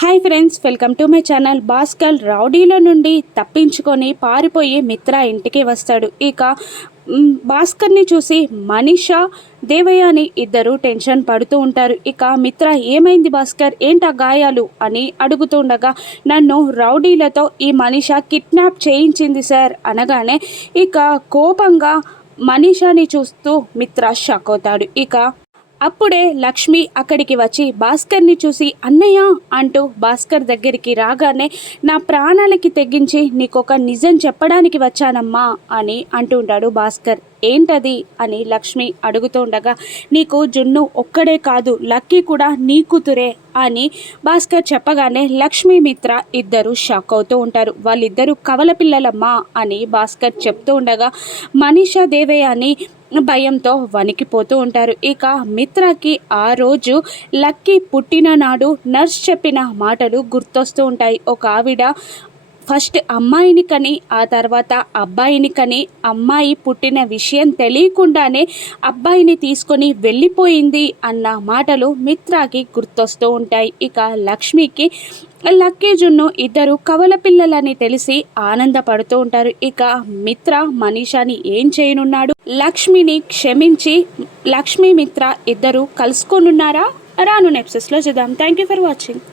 Hi friends, welcome to my channel. Bhaskar రౌడీల నుండి తప్పించుకొని పారిపోయి మిత్ర ఇంటికి వస్తాడు. ఇక భాస్కర్ని చూసి మనీషా, దేవయ్య అని ఇద్దరు టెన్షన్ పడుతూ ఉంటారు. ఇక మిత్ర ఏమైంది భాస్కర్, ఏంటా గాయాలు అని అడుగుతుండగా, నన్ను రౌడీలతో ఈ మనీషా కిడ్నాప్ చేయించింది సార్ అనగానే ఇక కోపంగా మనీషాని చూస్తూ మిత్ర షాక్ అవుతాడు. ఇక అప్పుడే లక్ష్మి అక్కడికి వచ్చి భాస్కర్ని చూసి అన్నయ్య అంటూ భాస్కర్ దగ్గరికి రాగానే, నా ప్రాణాలకి తెగించి నీకొక నిజం చెప్పడానికి వచ్చానమ్మా అని అంటుంటాడు భాస్కర్. ఏంటది అని లక్ష్మి అడుగుతుండగా, నీకు జున్ను ఒక్కడే కాదు లక్కీ కూడా నీ కూతురే అని భాస్కర్ చెప్పగానే లక్ష్మీ మిత్ర ఇద్దరు షాక్ అవుతూ ఉంటారు. వాళ్ళిద్దరూ కవల పిల్లలమ్మా అని భాస్కర్ చెప్తూ ఉండగా మనీషా దేవయ్య అని భయంతో వణికిపోతూ ఉంటారు. ఇక మిత్రకి ఆ రోజు లక్కీ పుట్టిన నాడు నర్స్ చెప్పిన మాటలు గుర్తొస్తూ ఉంటాయి. ఒక ఆవిడ ఫస్ట్ అమ్మాయిని కని ఆ తర్వాత అబ్బాయిని కని అమ్మాయి పుట్టిన విషయం తెలియకుండానే అబ్బాయిని తీసుకొని వెళ్ళిపోయింది అన్న మాటలు మిత్రకి గుర్తొస్తూ ఉంటాయి. ఇక లక్ష్మికి లక్కీ జున్ను ఇద్దరు కవల పిల్లలని తెలిసి ఆనందపడుతూ ఉంటారు. ఇక మిత్ర మనీషాని ఏం చేయనున్నాడు? లక్ష్మిని క్షమించి లక్ష్మీ మిత్ర ఇద్దరు కలుసుకొనున్నారా? రాను ఎపిసోడ్స్లో చూద్దాం. Thank you for watching.